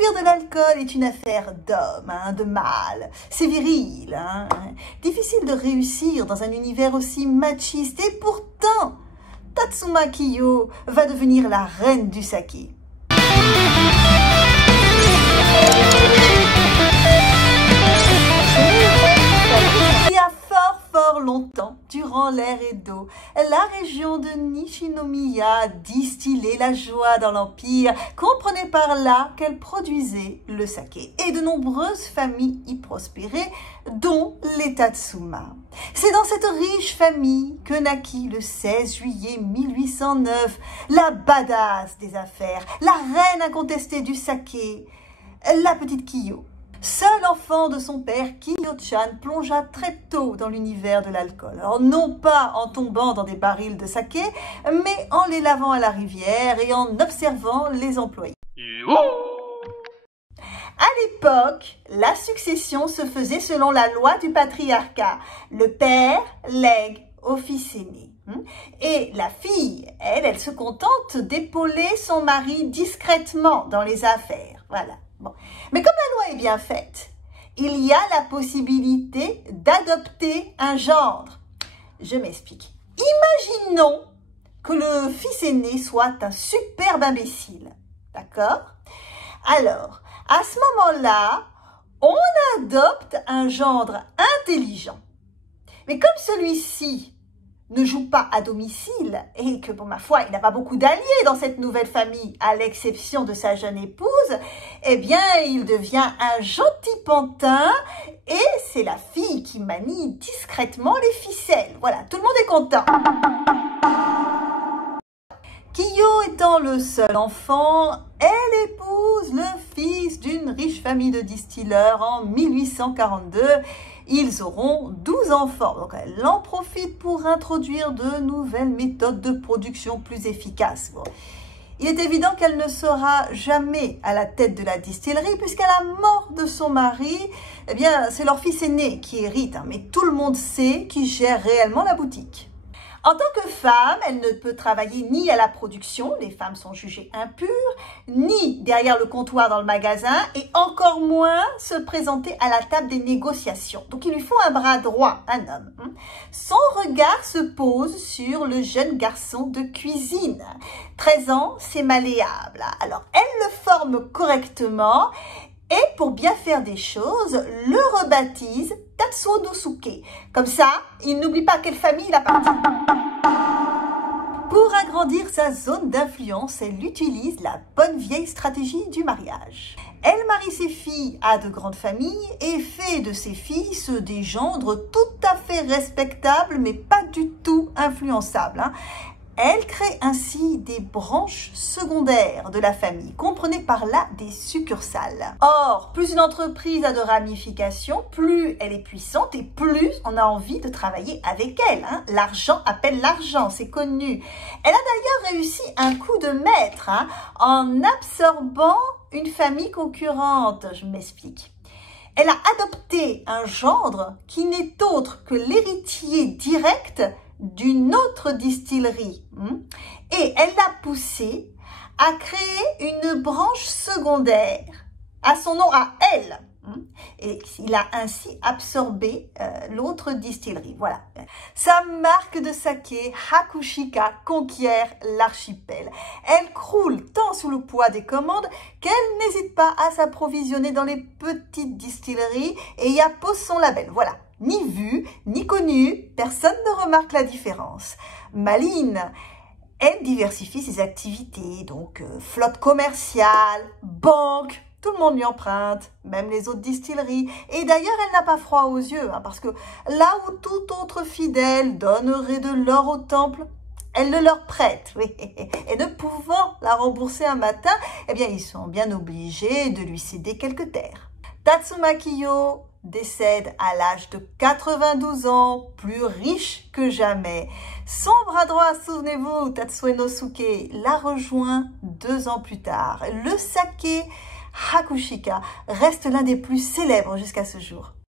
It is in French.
Produire de l'alcool est une affaire d'homme, de mâle. C'est viril. Difficile de réussir dans un univers aussi machiste. Et pourtant, Tatsuma Kiyo va devenir la reine du saké. Il y a fort longtemps, durant l'ère Edo, la région de Nishinomiya distillait la joie dans l'Empire. Comprenez par là qu'elle produisait le saké. Et de nombreuses familles y prospéraient, dont les Tatsuma. C'est dans cette riche famille que naquit le 16 juillet 1809 la badass des affaires, la reine incontestée du saké, la petite Kiyo. Seul enfant de son père, Kiyo-chan plongea très tôt dans l'univers de l'alcool. Alors non pas en tombant dans des barils de saké, mais en les lavant à la rivière et en observant les employés. À l'époque, la succession se faisait selon la loi du patriarcat. Le père lègue au fils aîné. Et la fille, elle se contente d'épauler son mari discrètement dans les affaires. Voilà. Bon. Mais comme la loi est bien faite, il y a la possibilité d'adopter un gendre. Je m'explique. Imaginons que le fils aîné soit un superbe imbécile. D'accord? Alors, à ce moment-là, on adopte un gendre intelligent. Mais comme celui-ci ne joue pas à domicile et que, pour ma foi, il n'a pas beaucoup d'alliés dans cette nouvelle famille, à l'exception de sa jeune épouse, eh bien, il devient un gentil pantin et c'est la fille qui manie discrètement les ficelles. Voilà, tout le monde est content. Kiyo étant le seul enfant, elle épouse le fils d'une riche famille de distilleurs en 1842. Ils auront 12 enfants, donc elle en profite pour introduire de nouvelles méthodes de production plus efficaces. Bon. Il est évident qu'elle ne sera jamais à la tête de la distillerie puisqu'à la mort de son mari, eh bien, c'est leur fils aîné qui hérite, mais tout le monde sait qui gère réellement la boutique. En tant que femme, elle ne peut travailler ni à la production, les femmes sont jugées impures, ni derrière le comptoir dans le magasin, et encore moins se présenter à la table des négociations. Donc il lui faut un bras droit, un homme. Son regard se pose sur le jeune garçon de cuisine. 13 ans, c'est malléable. Alors elle le forme correctement, et pour bien faire des choses, le rebaptise Tatsuo Nosuke. Comme ça, il n'oublie pas à quelle famille il appartient. Pour agrandir sa zone d'influence, elle utilise la bonne vieille stratégie du mariage. Elle marie ses filles à de grandes familles et fait de ses fils des gendres tout à fait respectables, mais pas du tout influençables. Elle crée ainsi des branches secondaires de la famille, comprenez par là des succursales. Or, plus une entreprise a de ramifications, plus elle est puissante et plus on a envie de travailler avec elle. L'argent appelle l'argent, c'est connu. Elle a d'ailleurs réussi un coup de maître en absorbant une famille concurrente. Je m'explique. Elle a adopté un gendre qui n'est autre que l'héritier direct d'une autre distillerie et elle l'a poussé à créer une branche secondaire à son nom à elle et il a ainsi absorbé l'autre distillerie. Voilà. Sa marque de saké, Hakushika, conquiert l'archipel. Elle croule tant sous le poids des commandes qu'elle n'hésite pas à s'approvisionner dans les petites distilleries et y appose son label. Voilà. Ni vu, ni connu, personne ne remarque la différence. Maline, elle diversifie ses activités, donc flotte commerciale, banque, tout le monde lui emprunte, même les autres distilleries. Et d'ailleurs, elle n'a pas froid aux yeux, parce que là où tout autre fidèle donnerait de l'or au temple, elle le leur prête, oui. Et ne pouvant la rembourser un matin, eh bien, ils sont bien obligés de lui céder quelques terres. Tatsuma Kiyo décède à l'âge de 92 ans, plus riche que jamais. Son bras droit, souvenez-vous, Tatsuo Nosuke, la rejoint 2 ans plus tard. Le saké Hakushika reste l'un des plus célèbres jusqu'à ce jour.